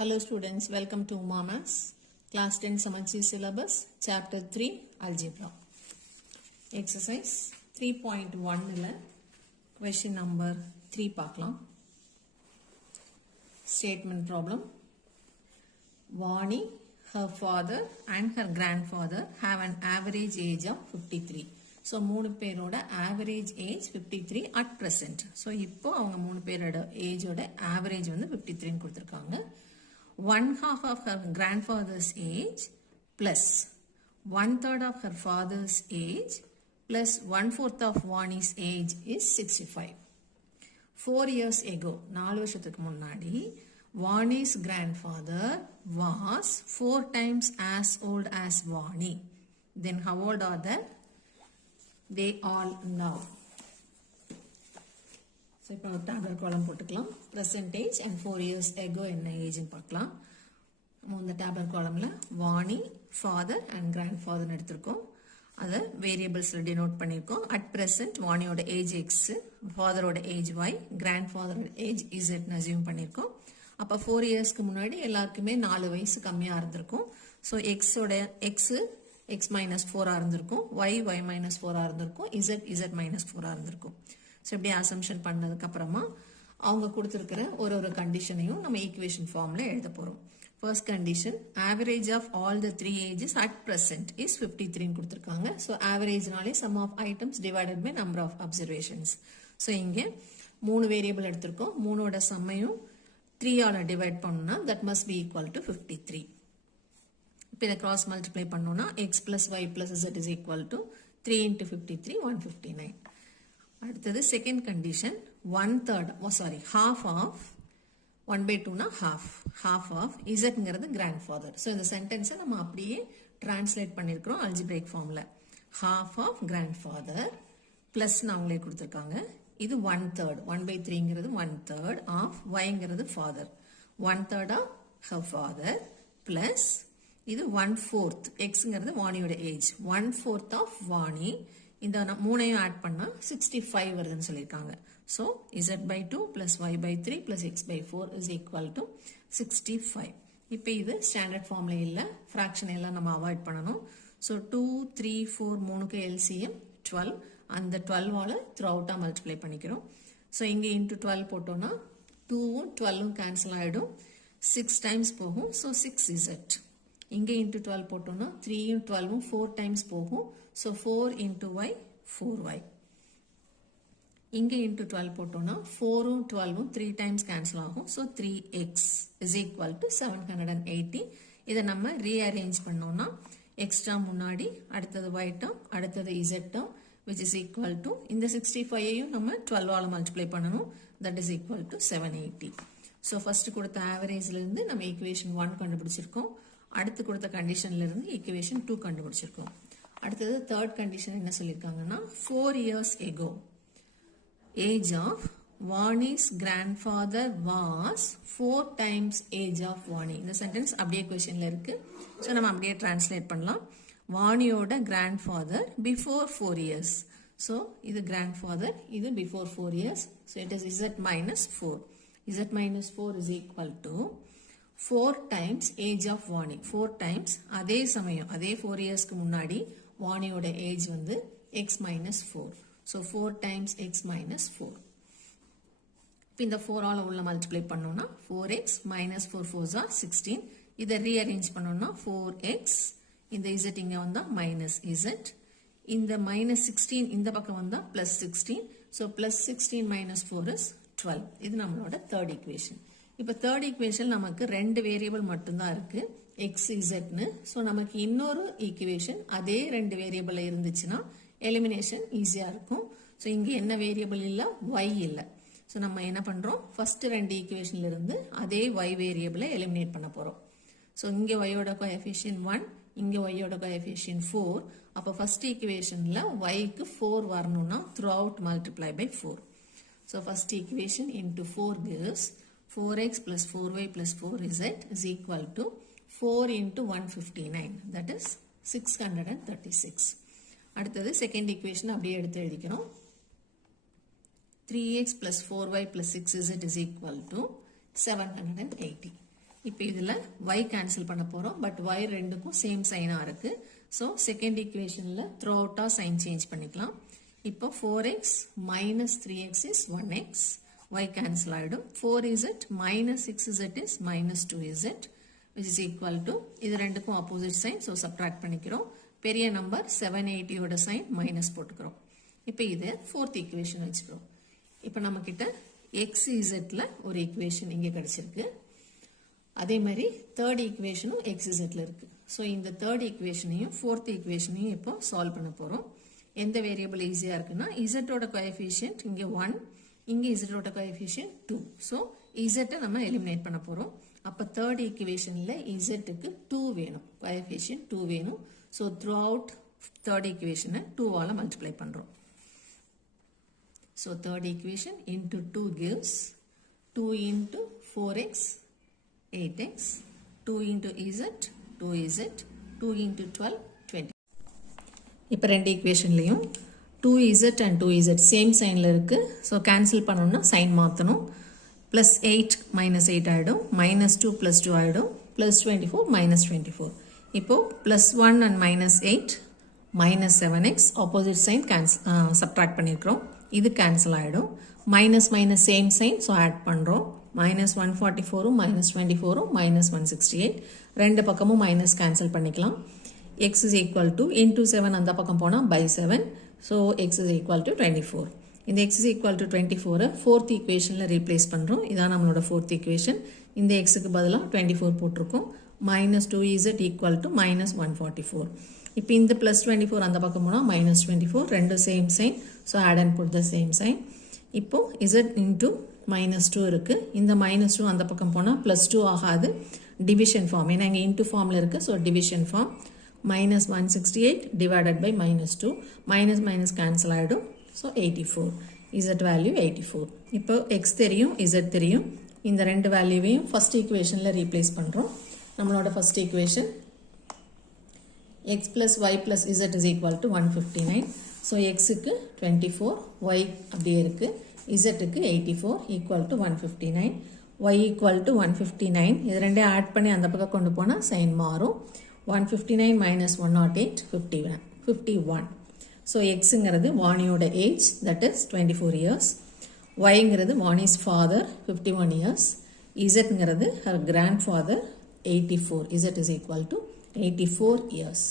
Hello students, welcome to Maths, class 10 Samacheer syllabus, chapter 3, Algebra. Exercise 3.1 question number 3 பார்க்கலாம். Statement problem. Vani, her father and her grandfather have an average age of 53. So, மூணு பேரோட average age 53 at present. So, இப்போ அவங்க மூணு பேரோட ஏஜோட average வந்து 53 கொடுத்திருக்காங்க. 1/2 of her grandfather's age plus 1/3 of her father's age plus 1/4 of Vani's age is 65. 4 years ago, 4 வருஷத்துக்கு முன்னாடி Vani's grandfather was 4 times as old as Vani. Then how old are they? They all now. So, இப்போ ஒரு table காலம் போட்டுக்கலாம். Present age and 4 years ago என்ன ஏஜ்னு பார்க்கலாம். இந்த டேபிள் காலம்ல வாணி, ஃபாதர் அண்ட் கிராண்ட்ஃபாதர் எடுத்திருக்கோம். அதை வேரியபிள்ஸில் டினோட் பண்ணியிருக்கோம். அட் ப்ரெசென்ட் வாணியோட ஏஜ் எக்ஸ், ஃபாதரோட ஏஜ் ஒய், கிராண்ட்ஃபாதரோட ஏஜ் இசட்னு அசியூம் பண்ணியிருக்கோம். அப்போ 4 இயர்ஸ்க்கு முன்னாடி எல்லாருக்குமே 4 வயசு கம்மியாக இருந்திருக்கும். ஸோ எக்ஸ் மைனஸ் 4 இருந்திருக்கும், ஒய் மைனஸ் 4 இருந்திருக்கும், இசட் மைனஸ் 4 இருந்திருக்கும். ஸோ இப்படி அசம்ஷன் பண்ணதுக்கு அப்புறமா அவங்க கொடுத்துருக்கிற ஒரு கண்டிஷனையும் நம்ம ஈக்குவேஷன் ஃபார்ம்ல எழுத போறோம். First condition, average of all the 3 ages at present is 53 கொடுத்துருக்காங்க. ஸோ ஆவரேஜ்னாலே sum of items divided by number of observations. So இங்கே 3 வேரியபிள் எடுத்திருக்கோம். 3ஓட சம்மையும் 3ஆல டிவைட் பண்ணோம்னா that must be equal to 53. இப்போ இதை கிராஸ் மல்டிப்ளை பண்ணோம்னா x plus y plus z is equal to 3 into 53 159. அடுத்தது செகண்ட் கண்டிஷன், 1/3 half of 1/2 னா half of இசட்ங்கிறது கிராண்ட்ஃபாதர். ஸோ இந்த சென்டென்ஸை நம்ம அப்படியே டிரான்ஸ்லேட் பண்ணியிருக்கிறோம் அல்ஜிப்ரேக் ஃபார்ம்ல. half of grandfather பிளஸ் அவங்களே கொடுத்துருக்காங்க. இது 1/3, 1/3ங்கிறது 1/3 of yங்கிறது father, 1/3 of her father plus இது 1/4 எக்ஸ்ங்கிறது வாணியோட ஏஜ், 1/4 of வாணி. இந்த 3ஐயும் ஆட் பண்ணா 65 வருதுன்னு சொல்லியிருக்காங்க. So z/2 plus y/3 plus x/4 is equal to 65. இப்போ இது ஸ்டாண்டர்ட் ஃபார்ம்ல இல்லை, ஃப்ராக்ஷன் எல்லாம் நம்ம அவாய்ட் பண்ணணும். ஸோ 2, 3, 4 3க்கு LCM 12, அந்த 12ஆல த்ரூ அவுட்டா மல்டிப்ளை பண்ணிக்கிறோம். ஸோ இங்கே இன்டூ 12 போட்டோம்னா 2ம் 12ம் கேன்சல் ஆகிடும், 6 டைம்ஸ் போகும். So 6z. இங்கே இன்டூ 12 போட்டோம்னா 3யும் 12ம் 4 டைம்ஸ் போகும். So 4 into y 4y. இங்கே இன்டூ 12 போட்டோம்னா 4ம் 12ம் 3 டைம்ஸ் கேன்சல் ஆகும். So 3x is equal to 780. இதை நம்ம ரீஅரேஞ்ச் பண்ணோம்னா எக்ஸ்ட்ரா முன்னாடி அடுத்தது y டேர்ம், அடுத்தது z term, which is equal to இந்த 65ஐயும் நம்ம 12ஆல மல்டிப்ளை பண்ணணும். that is equal to 780. So first கொடுத்த ஆவரேஜ்ல இருந்து நம்ம ஈக்குவேஷன் 1 கண்டுபிடிச்சிருக்கோம். அடுத்து கொடுத்த கண்டிஷன்ல இருந்து ஈக்குவேஷன் 2 கண்டுபிடிச்சிருக்கோம். அடுத்தது தேர்ட் கண்டிஷன் என்ன சொல்லியிருக்காங்கன்னா 4 years ago age of Vani's grandfather was 4 times age of Vani. இந்த சென்டென்ஸ் அப்படியே கொஸ்டின்ல இருக்கு. ஸோ நம்ம அப்படியே டிரான்ஸ்லேட் பண்ணலாம். வாணியோட கிராண்ட்ஃபாதர் பிஃபோர் 4 years. ஸோ இது கிராண்ட்ஃபாதர், இது before 4 years. So it is z minus 4. z minus 4 is equal to 4 times age of Vani. 4 times அதே சமயம் அதே 4 இயர்ஸ்க்கு முன்னாடி வாணியோட ஏஜ் வந்து x minus 4. So 4 times x minus 4. இப்போ இந்த 4ஆல உள்ள மல்டிப்ளை பண்ணோம்னா 4x minus 4 4s are 16. இதை ரீஅரேஞ்ச் பண்ணோம்னா 4x, இந்த z இங்க வந்தா minus z, இந்த minus 16 இந்த பக்கம் வந்தா plus 16. So plus 16 minus 4 is 12. இது நம்மளோட தேர்ட் ஈக்குவேஷன். இப்போ தேர்ட் ஈக்குவேஷன் நமக்கு 2 வேரியபிள் மட்டும்தான் இருக்கு, எக்ஸ் இசட்னு. ஸோ நமக்கு இன்னொரு ஈக்குவேஷன் அதே 2 வேரியபிள் இருந்துச்சுன்னா எலிமினேஷன் ஈஸியா இருக்கும். ஸோ இங்கே என்ன வேரியபிள் இல்லை, ஒய் இல்லை. ஸோ நம்ம என்ன பண்றோம், ஃபர்ஸ்ட் 2 ஈக்குவேஷன்ல இருந்து அதே ஒய் வேரியபிளை எலிமினேட் பண்ண போறோம். ஸோ இங்கே ஒய்யோட கோஎஃபிஷியன்ட் 1, இங்கே ஒய்யோட கோஎஃபிஷியன்ட் 4. அப்போ ஃபர்ஸ்ட் ஈக்குவேஷன்ல ஒய்க்கு 4 வரணும்னா throughout multiply by 4. So first equation into 4 gives 4x plus 4y plus 4z is equal to 4 into 159, that is 636. அடுத்தது செகண்ட் ஈக்குவேஷன் அப்படியே எடுத்து எழுதிக்கிறோம். 3x plus 4y plus 6z is equal to 780. இப்போ இதில் y cancel பண்ண போகிறோம் but y ரெண்டுக்கும் same சைனாக இருக்குது ஸோ செகண்ட் ஈக்குவேஷனில் த்ரூ அவுட்டாக சைன் சேஞ்ச் பண்ணிக்கலாம் இப்போ 4x minus 3x is 1x y cancel ஆகிடும் 4z minus 6z is minus 2z which is equal to இது ரெண்டுக்கும் opposite sign so subtract பண்ணிக்கிறோம் பெரிய நம்பர் 780 ஓட சைன் மைனஸ் போட்டுக்கிறோம் இப்போ இது fourth equation வச்சுக்கிறோம் இப்போ நம்ம கிட்ட xzல ஒரு ஈக்குவேஷன் இங்கே கிடைச்சிருக்கு அதே மாதிரி தேர்ட் ஈக்குவேஷனும் xzல இருக்கு ஸோ இந்த தேர்ட் ஈக்குவேஷனையும் ஃபோர்த் ஈக்குவேஷனையும் இப்போ சால்வ் பண்ண போகிறோம் எந்த வேரியபிள் ஈஸியாக இருக்குன்னா இசட்டோட கோஎஃபிஷியன்ட் இங்கே 1 இங்கே இசட்டோட கோஎஃபிஷியன்ட் 2 ஸோ இசட்டை நம்ம எலிமினேட் பண்ண போகிறோம் அப்போ தேர்ட் ஈக்குவேஷனில் இசட்டுக்கு 2 வேணும் கோஎஃபிஷியன்ட் 2 வேணும் ஸோ த்ரூ அவுட் தேர்ட் ஈக்குவேஷனை 2ஆல் மல்டிப்ளை பண்ணுறோம் so third equation into 2 gives 2 into 4x 8x 2 into z 2z 2 into 12 20 இப்போ ரெண்டு ஈக்குவேஷன்லையும் 2z and 2z சேம் சைனில் இருக்குது ஸோ கேன்சல் பண்ணணும்னா சைன் மாற்றணும் ப்ளஸ் 8 மைனஸ் 8 ஆகிடும் மைனஸ் 2 ப்ளஸ் 2 ஆகிடும் ப்ளஸ் 24 மைனஸ் 24 இப்போது plus 1 and minus 8 minus 7x opposite sign subtract பண்ணியிருக்கிறோம் இது கேன்சல் ஆகிடும் minus minus same sign so add பண்ணுறோம் மைனஸ் 144 மைனஸ் 24 மைனஸ் 168 ரெண்டு பக்கமும் மைனஸ் கேன்சல் பண்ணிக்கலாம் x is equal to into 7 அந்த பக்கம் போனால் by 7 so x is equal to 24 இந்த x is equal to 24 fourth equationல replace பண்ணுறோம் இதான் நம்மளோட fourth equation இந்த xக்கு பதிலாக 24 போட்டிருக்கோம் minus 2z equal to minus 144 இப்போ இந்த plus 24 அந்த பக்கம் போனால் minus 24 ரெண்டு same sign so add and put the same sign இப்போ z into minus 2 இருக்கு இந்த minus 2 அந்த பக்கம் போனால் plus 2 ஆகாது division form ஏன்னா இங்கே into formல இருக்கு so division form minus 168 divided by minus 2 minus minus cancel ஆகிடும் so 84 z value 84 இப்போ x தெரியும் z தெரியும் இந்த ரெண்டு வேல்யூவையும் ஃபர்ஸ்ட் ஈக்குவேஷனில் ரீப்ளேஸ் பண்ணுறோம் நம்மளோட first equation x plus y plus z is equal to 159 so xக்கு 24 y அப்படியே இருக்கு zக்கு 84 equal to 159 y equal to 159 இது ரெண்டே ஆட் பண்ணி அந்த பக்கம் கொண்டு போனால் சைன் மாறும் 159 minus 108 51 so xங்கிறது வாணியோட ஏஜ் that is 24 years yங்கிறது வாணிஸ் father 51 years zங்கிறது her grandfather 84 z is equal to 84 years